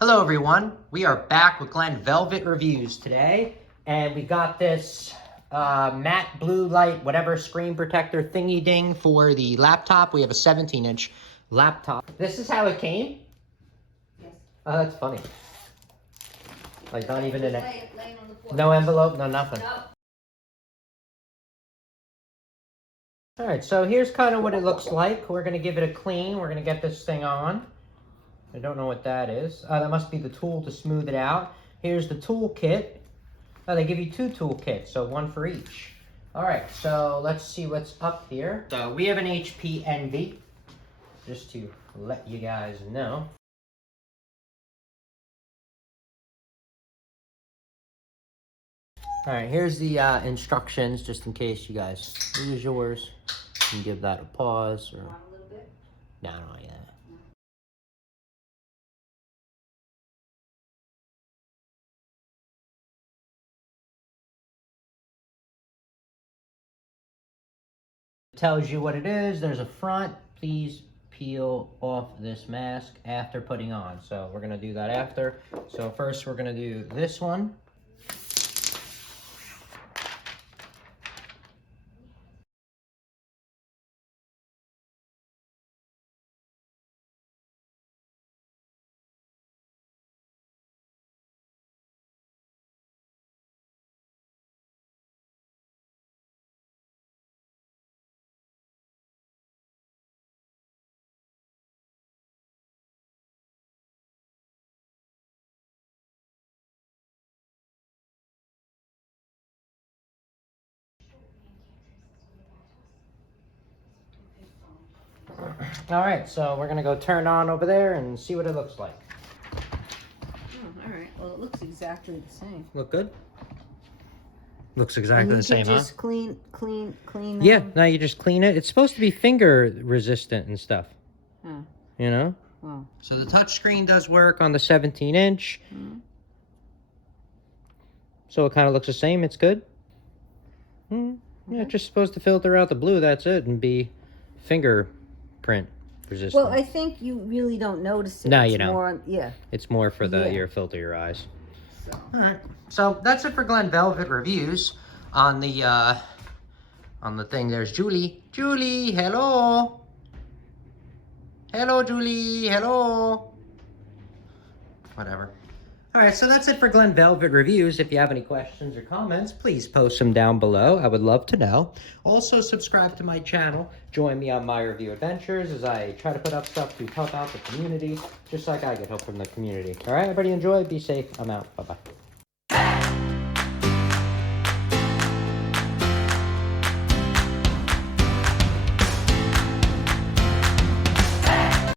Hello everyone, we are back with Glen Velvet Reviews today, and we got this matte blue light, whatever screen protector thingy ding for the laptop. We have a 17-inch laptop. This is how it came? Yes. Oh, that's funny. Like not even in it. Laying on the floor. No envelope, no nothing. Nope. Alright, so here's kind of what it looks like. We're going to give it a clean. We're going to get this thing on. I don't know what that is. That must be the tool to smooth it out. Here's the tool kit. Oh, they give you two tool kits, so one for each. All right, so let's see what's up here. So we have an HP Envy, just to let you guys know. All right, here's the instructions, just in case you guys lose yours. You can give that a pause or. A little bit. No, yeah. Tells you what it is. There's a front. Please peel off this mask after putting on. So we're gonna do that after. So first we're gonna do this one. All right, so we're gonna go turn on over there and see what it looks like. Oh, all right. Well, it looks exactly the same. Look good? Looks exactly the same, huh? Just clean. Yeah, now you just clean it. It's supposed to be finger resistant and stuff. Huh. You know? Oh. So the touch screen does work on the 17-inch. So it kind of looks the same. It's good. Yeah, it's just supposed to filter out the blue. That's it, and be fingerprint resistant. Well, I think you really don't notice it. No, It's you don't. More, yeah. It's more for the Yeah. filter your eyes. So. All right. So that's it for Glen Velvet Reviews. On the thing, there's Julie. Julie, hello. Hello, Julie. Hello. Whatever. All right, so that's it for Glen Velvet Reviews. If you have any questions or comments, please post them down below. I would love to know. Also, subscribe to my channel. Join me on my review adventures as I try to put up stuff to help out the community, just like I get help from the community. All right, everybody enjoy. Be safe. I'm out. Bye-bye.